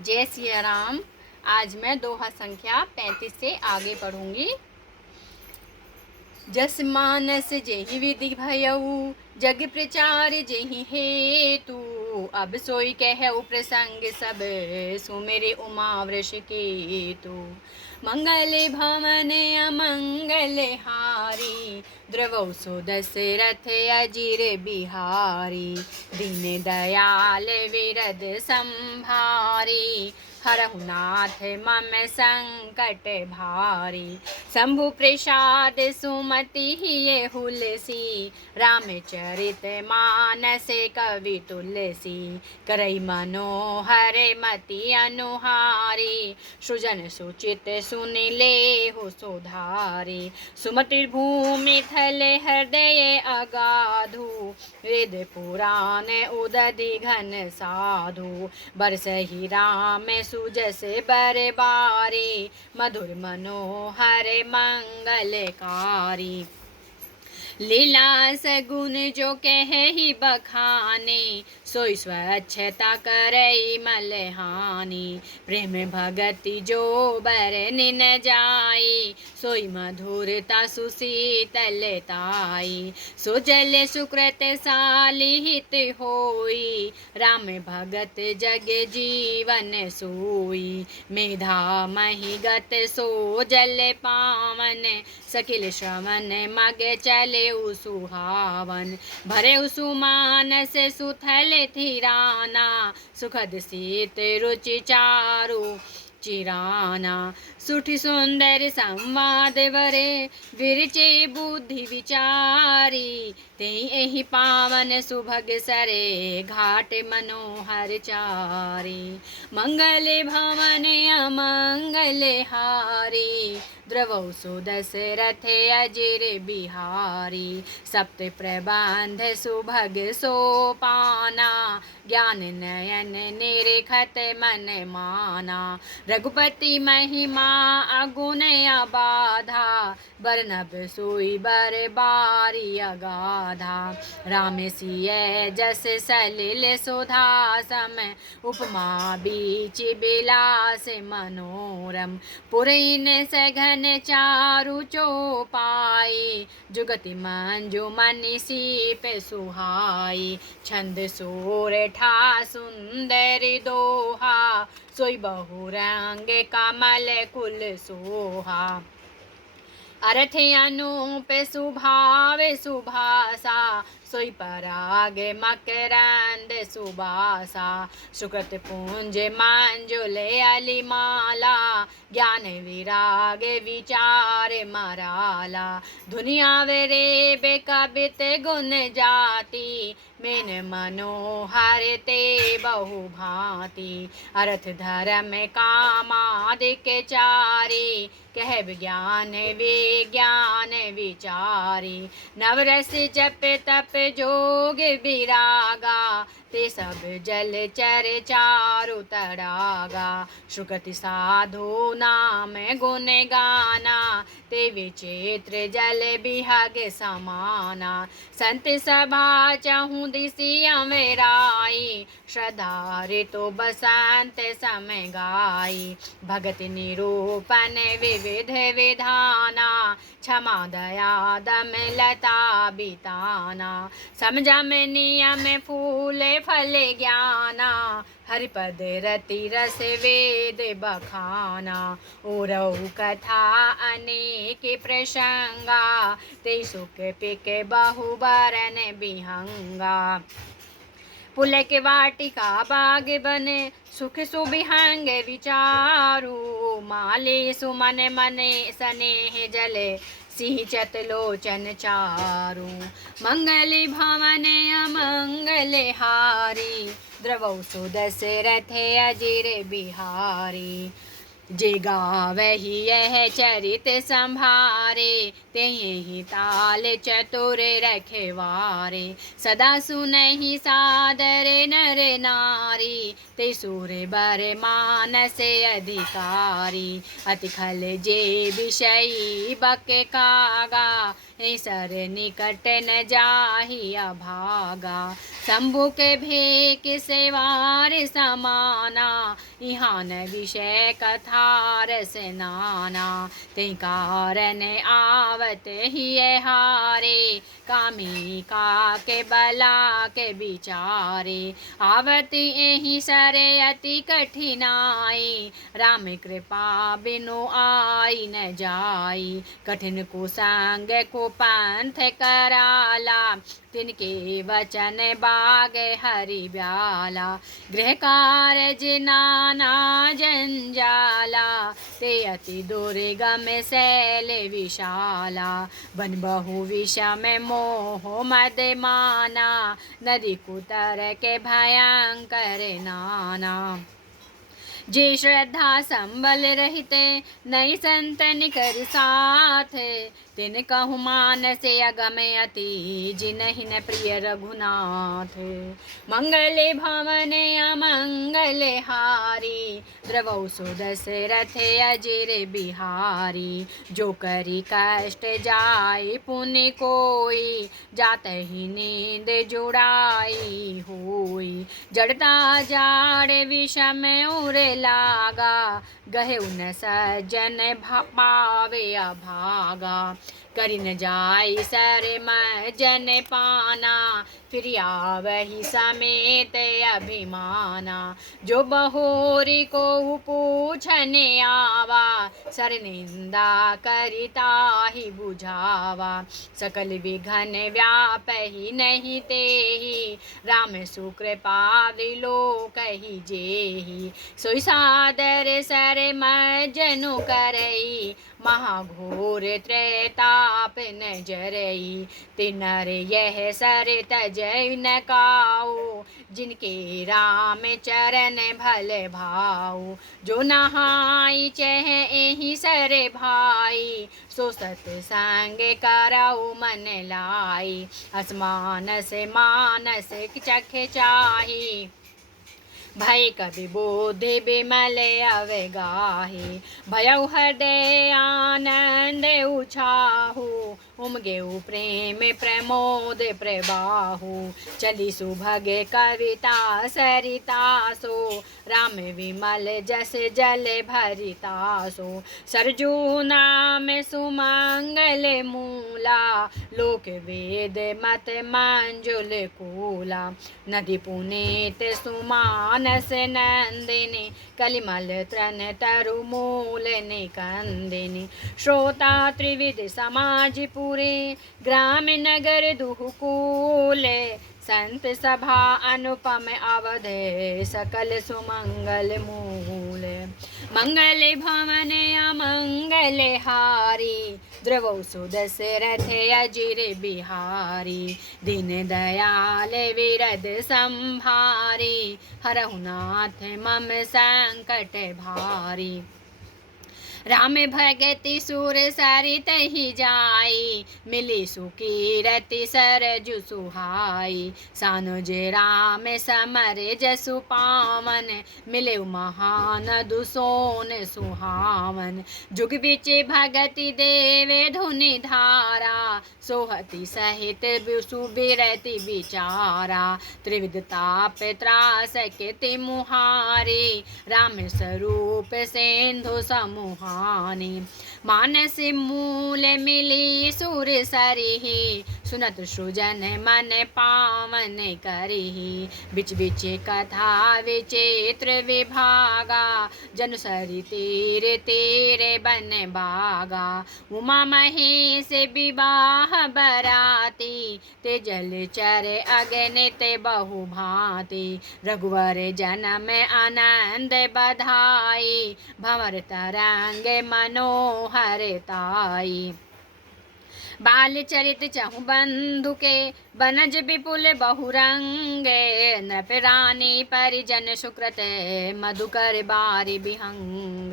जय सिया राम। आज मैं दोहा संख्या 35 से आगे पढ़ूंगी। जस मानस जेहि विधि भयऊ, जग प्रचार जेहि हेतु। अब सोई कहऊ प्रसंग सब, सुमिरि उमा वृष केतु। मंगल भवन अमंगल हारी, द्रवौ सो दशरथ अजिर बिहारी। दीन दयाल विरद संभारी, हरहु नाथ मम संकट भारी। शंभु प्रसाद सुमति ये हुलसी, रामचरित मानस कवि तुलसी। करई मनोहर मति अनुहारी, सृजन सुचित सुनि लेहु सुधारी। सुमति भूमि थल हृदय अगाधु, वेद पुराण उदधि घन साधु। बरसहि राम सुजस बरबारी, मधुर मनोहर मंगलकारी। लीला सगुन जो कहि बखाने, सोई स्वच्छता करई मलहानी। प्रेम भगति जो बरनि न जाई, सोई मधुरता सुशीतलताई। सुजल सुकृत सालिहित होई, राम भगत जग जीवन सोई। मेधा महिगत सो जल पावन, सकिल श्रवण मग चले सुहावन। भरे सुमानस सुथल थिराना, सुखद शीत रुचि चारु चिराना। सुठि सुंदर संवाद वरे, विरचे बुद्धि विचारी। तेहि एहि पावन सुभग सरे, घाट मनोहर चारी। मंगल भवन अमंगल हारी, द्रवौ सो दशरथ अजिर बिहारी। सप्त प्रबंध सुभग सोपाना, ज्ञान नयन निरखत मन माना। रघुपति महिमा अगुण अबाधा, बरनब सोई बरबारी अगाधा। राम सिय जस सलिल सुधा सम, उपमा बीच बिलास मनोरम। पुरैन सघन चारु चौपाई, जुगति मंजु मनि सीप सुहाई। छंद सोरठा सुंदर दोहा, सोई बहुरंग कमल कुल सोहा। अर्थ अनूप सुभाव सुभाषा, सोई पराग मकरंद सुबासा। सुकृत पुंज मंजुल अलिमाला, ज्ञान विराग विचार मराला। दुनिया वेरे बेकबित गुण जाति, मेन मनोहर ते बहु भांति। अर्थ धर्म कामादिक चारी, कह विज्ञान विज्ञान विचारी। नवरस जप तप जोग विरागा, ते सब जल चर चारु तड़ागा। सुकृति साधु नाम गुण गाना, ते विचित्र जल बिहग समाना। संत सभा चहु दिसि अमराई, श्रद्धा ऋतु बसंत समय गाई। भगत निरूपण विविध विधाना, क्षमा दया दम लता बिताना। समझम नियम फूल फल ज्ञाना, हरिपद रति रस वेद बखाना। उरऊ कथा अनेक प्रसंगा, ते सुख पिक बहु बरन बिहंगा। पुलक वाटिका बाग बने, सुख सुबिहंग विचारु। माले सुमन मने स्नेह जले, सिंचत लोचन चारु। मंगल भवन अमंगल हारी, द्रवौ सो दशरथ अजिर बिहारी। जे गावहि यह चरित संभारे, ते ही ताल चतुर रखवारे। सदा सुनहि सादर नर नारी, ते सुर बर मानस अधिकारी। अति खल जे विषयी बक कागा, सर निकट न जाहि अभागा। शंभु के भेक सेवार समाना, यहाँ न विषय कथा रस नाना। ते कारण आवत ही हारे, कामिका के बला के विचारे। आवत यही सरे अति कठिनाई, राम कृपा बिनु आई न जाई। कठिन कुसंग को पंथ कराला, तिनके वचन बाग हरि ब्याला। गृह कार्य नाना जंजाला, ते अति दुर्गम शैल विशाला। बन बहु विषम मोह मद माना, नदी कुतर के भयंकर नाना। जे श्रद्धा संबल रहते, नई संतन कर साथ। तिन कहु मानस अगम अति, जिनहि न प्रिय रघुनाथ। मंगल भवन अमंगल हारी, द्रवौ सो दशरथ अजिर बिहारी। जो करी कष्ट जाय पुण्य कोई, जात ही नींद जुड़ाई होई। जड़ता जाड़ विषम उर लागा, गहे उन सज्जन पावे अभागा। करि न जाय सर जन पाना, फिर आवहि समेत अभिमाना। जो बहोरी को पूछन आवा, सर निंदा करिता ही बुझावा। सकल विघन व्यापहि नहीं तेहि, राम सुकृपा लोक ही जेहि। सोई सादर सर जनु करई, महाघोर त्रैताप न जरई। तिनर यह सर तजय न काऊ, जिनके राम चरण भल भाऊ। जो नहाई चह एहि सर भाई, सो सत्संग करऊ मन लाई। असमानस मानस चख चाही, भय कवि बोधि बिमल अवगाही। भयउ हृदय आनंद उछाहु, उमगेउ प्रेम प्रमोद प्रबाहु। चली सुभग कविता सरितासो, राम विमल जस जल भरितासो। सरजू नाम सुमंगल मूला, लोक वेद मत मंजुल कूला। नदी पुनीत सुमानस नंदिनी, कलिमल त्रन तरु मूल निकंदिनी। श्रोता त्रिविध समाज पुरे, ग्राम नगर दुहुकूल। संत सभा अनुपम अवधे, सकल सुमंगल मूल। मंगल भवन अमंगल हारी, द्रवौ सो दशरथ अजिर बिहारी। दीन दयाल विरद संभारी, हरहु नाथ मम संकट भारी। राम भगति सुर सरित ही जाई, मिली सुकीरति सरजु सुहाई। सानुज राम समर जसु पावन, मिले महान दुसोन सुहावन। जुग बिच भगति देवे धुनि धारा, सोहति सहित सुबिरति विचारा। त्रिविध ताप त्रास केति मुहारी, राम स्वरूप सिंधु समुहानी। मानस मूल मिली सुर सरिहि, सुनत सृजन मन पावन करिहि। बिच बिच कथा विचित्र विभागा, जनु सरि तीर तीर बन बागा। उमा महेश विवाह बराती, ते जल चर अगणित बहु भांति। रघुवर जन्म आनंद बधाई, भंवर तरंग मनोहर ताई। बाल चरित चहु बंधु के बनज विपुल बहुरंगे नृप रानी परिजन सुकृत मधुकर बारी बिहंग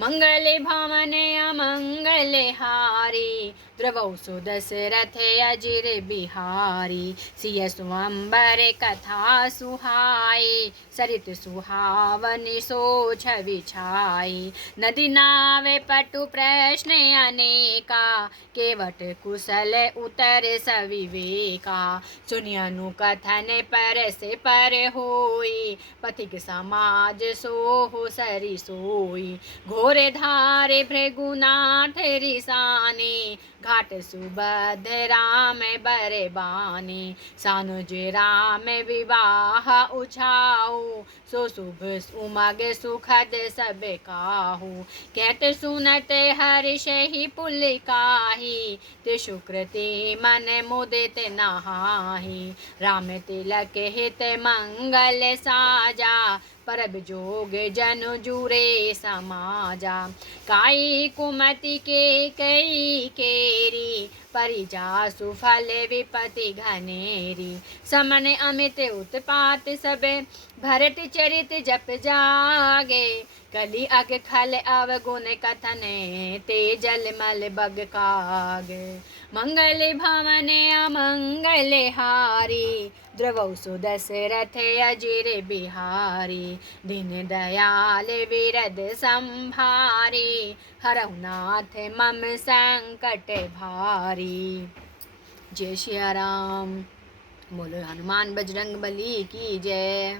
मंगल भवन अमंगल हारी द्रवौ सुदशरथ अजिर बिहारी सिय स्वंबर कथा सुहाई सरित सुहावन सो छवि छाई नदी नावे पटु प्रश्न अनेका केवट कुशल उतर सविवेका सुनि अनुकथन पर से पर होई पथिक समाज सोहो सरि सोई घोर धारे भृगुनाथ रिसानी घाट सुबध राम बरबानी सानुज राम विवाह उछाऊ सो शुभ उमग सुखद सब काहू कहत सुनत हर्ष ही पुलकाही ते शुक्रति मन मुदित नहाही राम तिलक हित मंगल साजा परब जोग जनु जुरे समाजा काई कुमति के कई केरी परिजा सुफल विपति घनेरी समन अमित उत्पात सबे भरत चरित जप जागे कली अग खल अवगुण कथने ते जल मल बग कागे मंगल भवन अमंगल हारी द्रवौ सुदशरथ अजिर बिहारी दीन दयाल विरद संभारी हरहु नाथ मम संकट भारी। जय श्री राम। बोलो हनुमान बजरंग बली की जय।